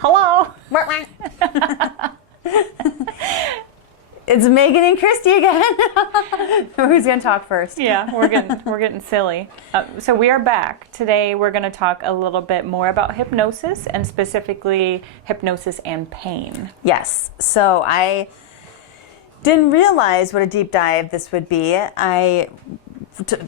Hello. It's Megan and Christy again. Who's going to talk first? Yeah, we're getting silly. So we are back. Today we're going to talk a little bit more about hypnosis, and specifically hypnosis and pain. Yes. So I didn't realize what a deep dive this would be. I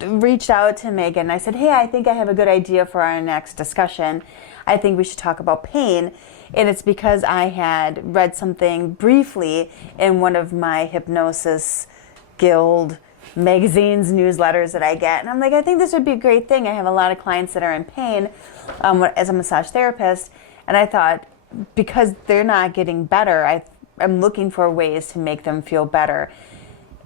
reached out to Megan and I said, hey, I think I have a good idea for our next discussion. I think we should talk about pain. And it's because I had read something briefly in one of my Hypnosis Guild magazines, newsletters that I get. And I'm like, I think this would be a great thing. I have a lot of clients that are in pain as a massage therapist. And I thought, because they're not getting better, I'm looking for ways to make them feel better.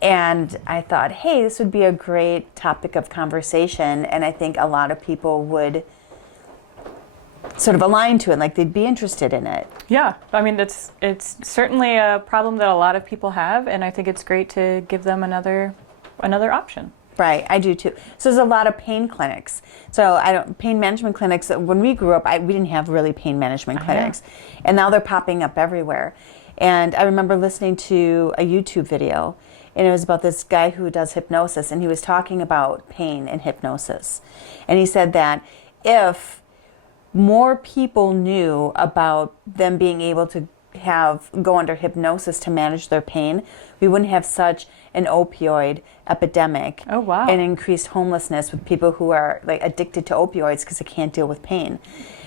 And I thought, hey, this would be a great topic of conversation. And I think a lot of people would sort of align to it, like they'd be interested in it. Yeah, I mean, it's certainly a problem that a lot of people have, and I think it's great to give them another option. Right, I do too. So there's a lot of pain clinics. So pain management clinics. When we grew up, we didn't have really pain management clinics, and now they're popping up everywhere. And I remember listening to a YouTube video, and it was about this guy who does hypnosis, and he was talking about pain and hypnosis, and he said that if more people knew about them being able to go under hypnosis to manage their pain, we wouldn't have such an opioid epidemic. Oh, wow. And increased homelessness with people who are like addicted to opioids because they can't deal with pain.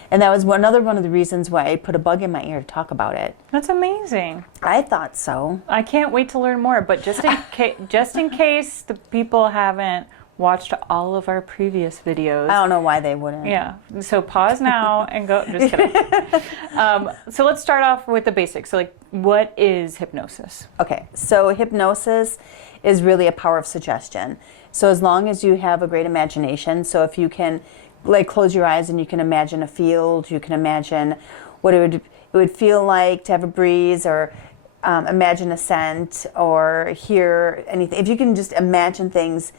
And that was another one of the reasons why I put a bug in my ear to talk about it. That's amazing. I thought so. I can't wait to learn more, but just in case the people haven't watched all of our previous videos. I don't know why they wouldn't. Yeah. So pause now and go. Just kidding. So let's start off with the basics. So, what is hypnosis? Okay. So hypnosis is really a power of suggestion. So as long as you have a great imagination, so if you can, close your eyes and you can imagine a field, you can imagine what it would feel like to have a breeze, or imagine a scent, or hear anything. If you can just imagine things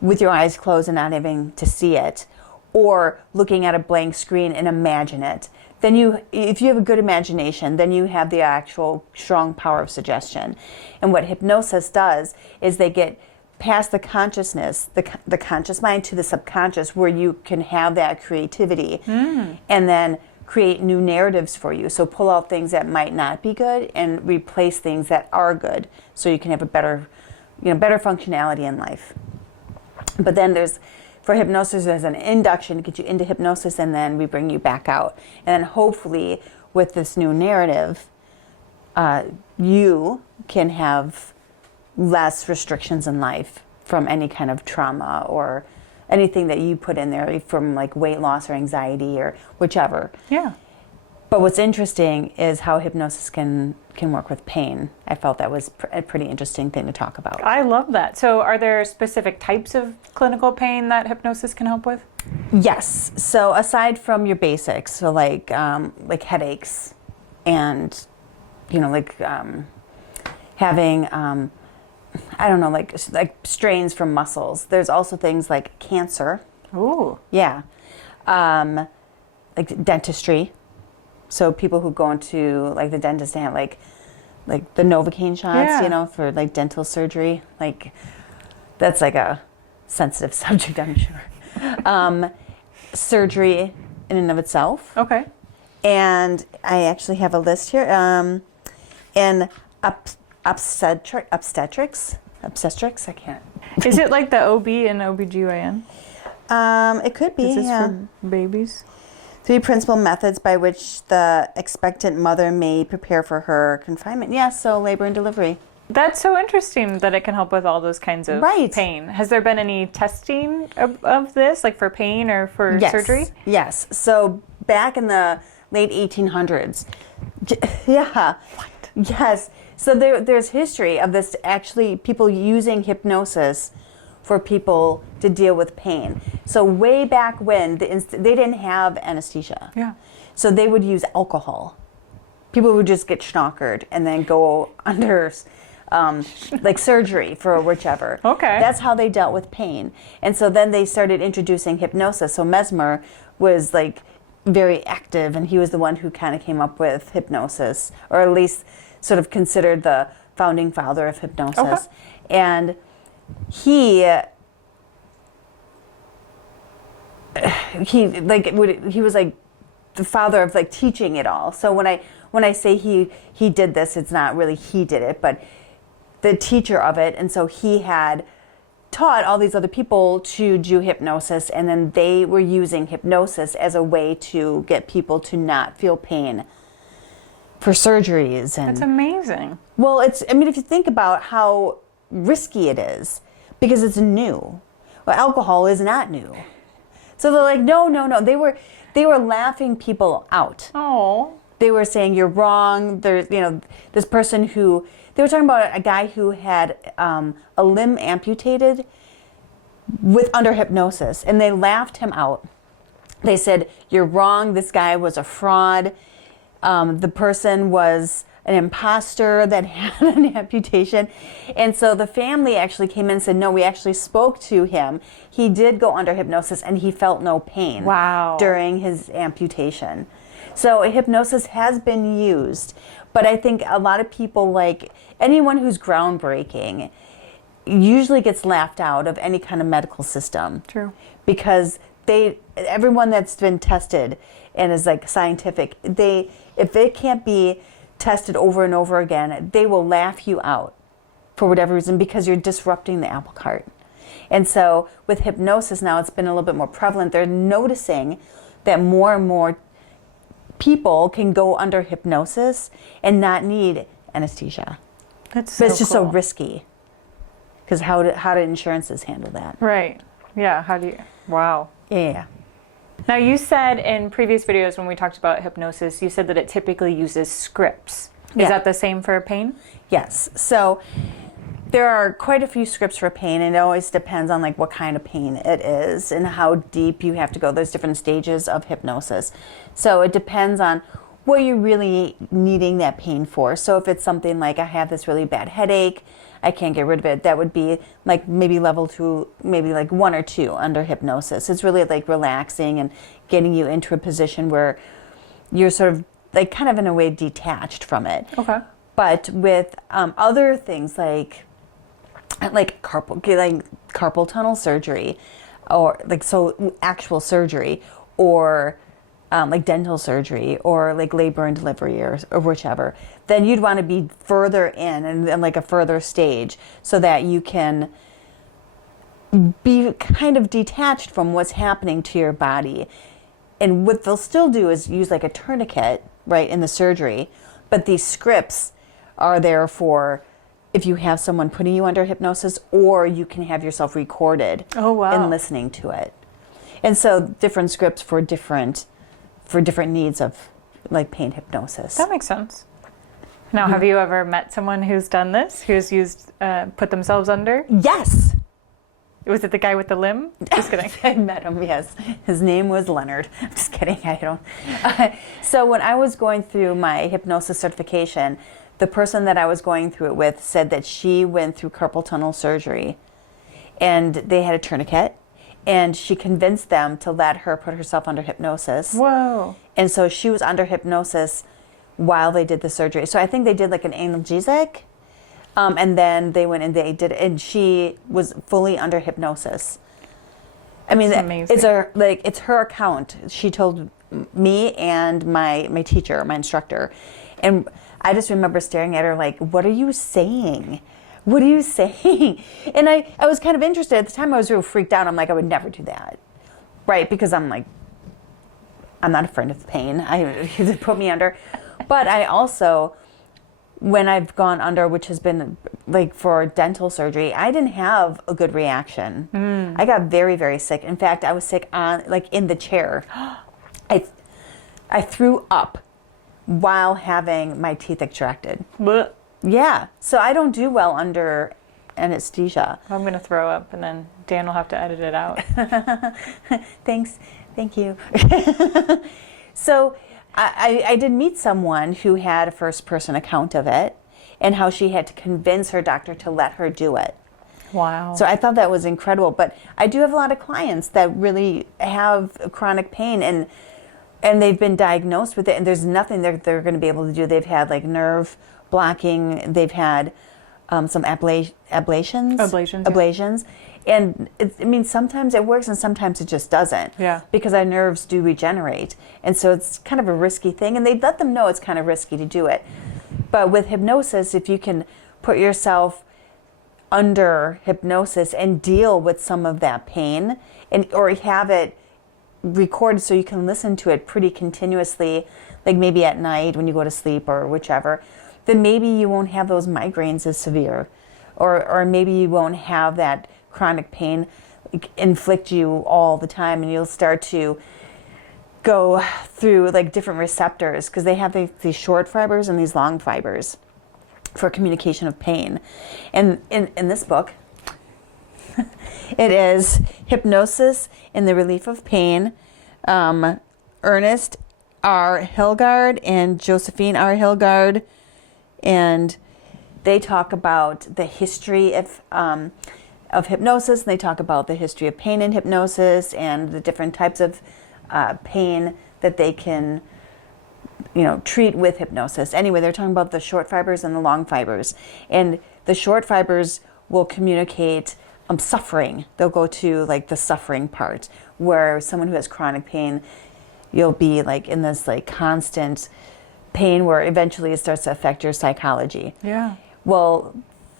with your eyes closed and not having to see it, or looking at a blank screen and imagine it, then if you have a good imagination, then you have the actual strong power of suggestion. And what hypnosis does is they get past the consciousness, the conscious mind, to the subconscious, where you can have that creativity and then create new narratives for you. So pull out things that might not be good and replace things that are good, so you can have a better functionality in life. But then for hypnosis, there's an induction to get you into hypnosis, and then we bring you back out. And then hopefully with this new narrative, you can have less restrictions in life from any kind of trauma or anything that you put in there, from weight loss or anxiety or whichever. Yeah. But what's interesting is how hypnosis can work with pain. I felt that was a pretty interesting thing to talk about. I love that. So are there specific types of clinical pain that hypnosis can help with? Yes. So aside from your basics, so like headaches and, having, I don't know, like strains from muscles. There's also things like cancer. Ooh. Yeah. Like dentistry. So people who go into the dentist and have like the Novocaine shots, for dental surgery, that's a sensitive subject, I'm sure. Surgery in and of itself. Okay. And I actually have a list here. In obstetrics, I can't. Is it like the OB and OBGYN? It could be. Is this for babies? 3 principal methods by which the expectant mother may prepare for her confinement. Yes, so labor and delivery. That's so interesting that it can help with all those kinds of pain. Has there been any testing of this, for pain or for surgery? Yes. So back in the late 1800s. Yeah. What? Yes. So there's history of this, actually, people using hypnosis for people to deal with pain. So way back when, they didn't have anesthesia. Yeah. So they would use alcohol. People would just get schnockered and then go under surgery for whichever. Okay. That's how they dealt with pain. And so then they started introducing hypnosis. So Mesmer was very active, and he was the one who kind of came up with hypnosis, or at least sort of considered the founding father of hypnosis. Okay. And he was like the father of like teaching it all. So when I say he did this, it's not really he did it, but the teacher of it. And so he had taught all these other people to do hypnosis, and then they were using hypnosis as a way to get people to not feel pain for surgeries. And That's amazing. well, I mean, if you think about how risky it is, because it's new. Well, alcohol is not new. So they're like, no. They were laughing people out. Oh. They were saying, you're wrong. There's, this person who, they were talking about a guy who had a limb amputated under hypnosis, and they laughed him out. They said, you're wrong. This guy was a fraud. The person was an imposter that had an amputation. And so the family actually came in and said, no, we actually spoke to him. He did go under hypnosis, and he felt no pain during his amputation. So hypnosis has been used. But I think a lot of people, like anyone who's groundbreaking, usually gets laughed out of any kind of medical system. True. Because everyone that's been tested and is like scientific, if it can't be tested over and over again, they will laugh you out for whatever reason, because you're disrupting the apple cart. And so with hypnosis now, it's been a little bit more prevalent. They're noticing that more and more people can go under hypnosis and not need anesthesia. That's so But it's just cool. so risky, because how do insurances handle that? Right. Yeah. How do you? Wow. Yeah. Now, you said in previous videos when we talked about hypnosis, you said that it typically uses scripts. Is Yeah. that the same for pain? Yes. So there are quite a few scripts for pain, and it always depends on like what kind of pain it is and how deep you have to go. There's different stages of hypnosis. So it depends on what you're really needing that pain for. So if it's something like, I have this really bad headache, I can't get rid of it, that would be like maybe level 2, maybe like 1 or 2 under hypnosis. It's really like relaxing and getting you into a position where you're sort of like kind of in a way detached from it. Okay. But with other things like carpal tunnel surgery, or actual surgery, or like dental surgery, or like labor and delivery, or whichever, then you'd want to be further in and like a further stage, so that you can be kind of detached from what's happening to your body. And what they'll still do is use like a tourniquet, right, in the surgery, but these scripts are there for if you have someone putting you under hypnosis, or you can have yourself recorded and listening to it. And so different scripts for different needs of like pain hypnosis. That makes sense. Now, have you ever met someone who's done this, who's used, put themselves under? Yes. Was it the guy with the limb? Just kidding. I met him, yes. His name was Leonard. I'm just kidding. I don't. So when I was going through my hypnosis certification, the person that I was going through it with said that she went through carpal tunnel surgery, and they had a tourniquet, and she convinced them to let her put herself under hypnosis. Whoa. And so she was under hypnosis while they did the surgery. So I think they did like an analgesic, and then they went and they did it, and she was fully under hypnosis. I mean, amazing. It's her account. She told me and my teacher, my instructor, and I just remember staring at her like, what are you saying? What are you saying? And I was kind of interested. At the time, I was real freaked out. I'm like, I would never do that. Right? Because I'm like, I'm not afraid of pain. You put me under. But I also, when I've gone under, which has been like for dental surgery, I didn't have a good reaction. I got very, very sick. In fact, I was sick in the chair. I threw up while having my teeth extracted. Blech. Yeah. So I don't do well under anesthesia. I'm going to throw up, and then Dan will have to edit it out. Thanks. Thank you. So I did meet someone who had a first-person account of it, and how she had to convince her doctor to let her do it. Wow. So I thought that was incredible. But I do have a lot of clients that really have chronic pain, and and they've been diagnosed with it, and there's nothing they're going to be able to do. They've had like nerve blocking. They've had some ablations. And I mean, sometimes it works and sometimes it just doesn't. Yeah. Because our nerves do regenerate. And so it's kind of a risky thing. And they let them know it's kind of risky to do it. But with hypnosis, if you can put yourself under hypnosis and deal with some of that pain, and or have it recorded so you can listen to it pretty continuously, like maybe at night when you go to sleep or whichever, then maybe you won't have those migraines as severe. Or maybe you won't have that chronic pain inflict you all the time, and you'll start to go through like different receptors, because they have these short fibers and these long fibers for communication of pain. And in this book, it is Hypnosis in the Relief of Pain. Ernest R. Hilgard and Josephine R. Hilgard, and they talk about the history of hypnosis, and they talk about the history of pain in hypnosis and the different types of pain that they can, treat with hypnosis. Anyway, they're talking about the short fibers and the long fibers. And the short fibers will communicate suffering. They'll go to like the suffering part, where someone who has chronic pain, you'll be like in this like constant pain where eventually it starts to affect your psychology. Yeah. Well,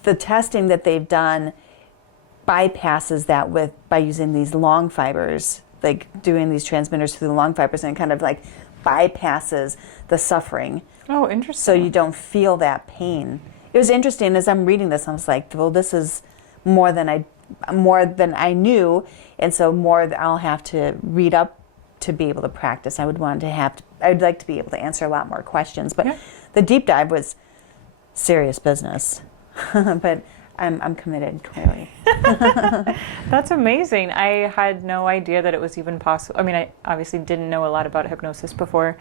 the testing that they've done bypasses that by using these long fibers, like doing these transmitters through the long fibers, and it kind of like bypasses the suffering. Oh, interesting. So you don't feel that pain. It was interesting as I'm reading this. I was like, well, this is more than I knew, and so more I'll have to read up to be able to practice. I'd like to be able to answer a lot more questions, but yeah. The deep dive was serious business. But I'm committed, clearly. That's amazing. I had no idea that it was even possible. I mean, I obviously didn't know a lot about hypnosis before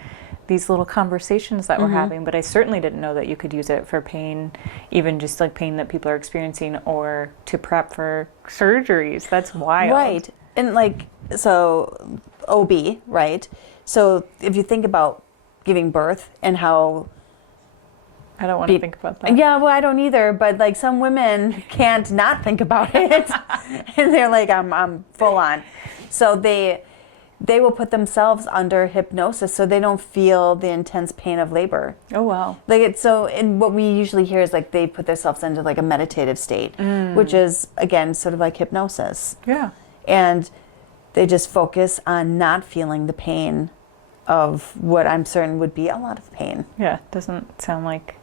these little conversations that we're having, but I certainly didn't know that you could use it for pain, even just like pain that people are experiencing, or to prep for surgeries. That's wild. Right. And like, so OB, right? So if you think about giving birth and how... I don't want to think about that. Yeah, well, I don't either. But like some women can't not think about it, and they're like, I'm full on. So they will put themselves under hypnosis so they don't feel the intense pain of labor. Oh wow! And what we usually hear is like they put themselves into like a meditative state, which is again sort of like hypnosis. Yeah. And they just focus on not feeling the pain of what I'm certain would be a lot of pain. Yeah, doesn't sound like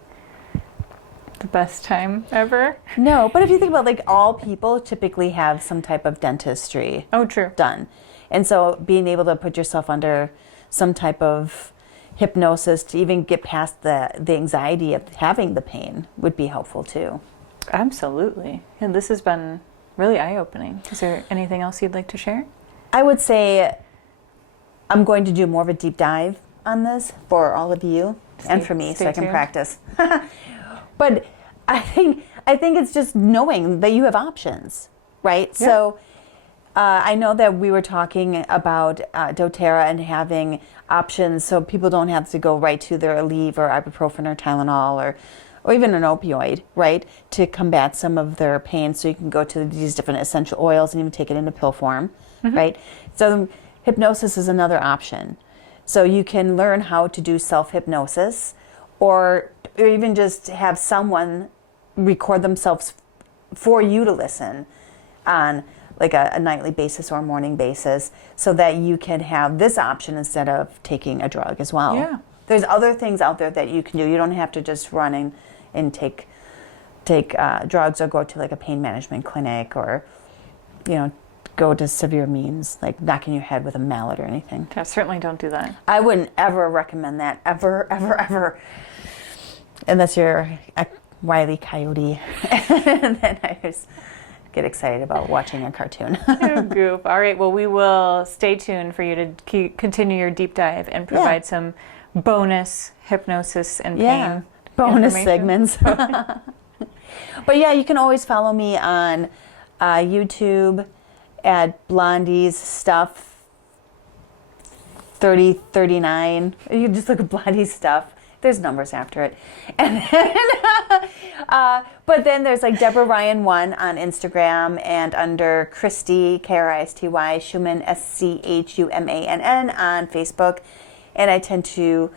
the best time ever. No, but if you think about like all people typically have some type of dentistry done. And so being able to put yourself under some type of hypnosis to even get past the anxiety of having the pain would be helpful too. Absolutely. And this has been really eye-opening. Is there anything else you'd like to share? I would say I'm going to do more of a deep dive on this for all of you and for me so I can practice. But I think it's just knowing that you have options, right? Yeah. So I know that we were talking about doTERRA and having options so people don't have to go right to their Aleve or ibuprofen or Tylenol or even an opioid, right, to combat some of their pain. So you can go to these different essential oils and even take it in a pill form, right? So hypnosis is another option. So you can learn how to do self-hypnosis, or even just have someone record themselves for you to listen on like a nightly basis or a morning basis, so that you can have this option instead of taking a drug as well. Yeah. There's other things out there that you can do. You don't have to just run and take drugs or go to like a pain management clinic or, go to severe means, like knocking your head with a mallet or anything. Yeah, certainly don't do that. I wouldn't ever recommend that, ever, ever, ever. Unless you're a Wile E. Coyote. And then I just get excited about watching a cartoon. Oh, goof. All right, well, we will stay tuned for you to continue your deep dive and provide some bonus hypnosis and pain bonus segments. But yeah, you can always follow me on YouTube at Blondie's Stuff 30, 39. You just look at bloody stuff. There's numbers after it. And then, but then there's like Deborah Ryan 1 on Instagram, and under Christy, K-R-I-S-T-Y, Schumann, S-C-H-U-M-A-N-N on Facebook. And I tend to,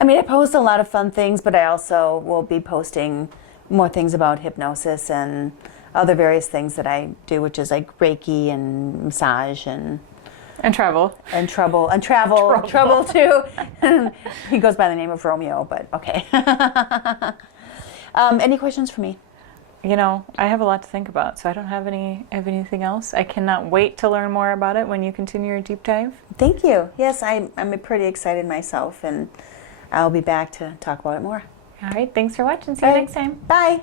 I post a lot of fun things, but I also will be posting more things about hypnosis and other various things that I do, which is like Reiki and massage and travel. Trouble too. He goes by the name of Romeo, but okay. Any questions for me? I have a lot to think about, so I don't have anything else. I cannot wait to learn more about it when you continue your deep dive. Thank you. Yes, I'm pretty excited myself, and I'll be back to talk about it more. All right, thanks for watching. See you next time. Bye.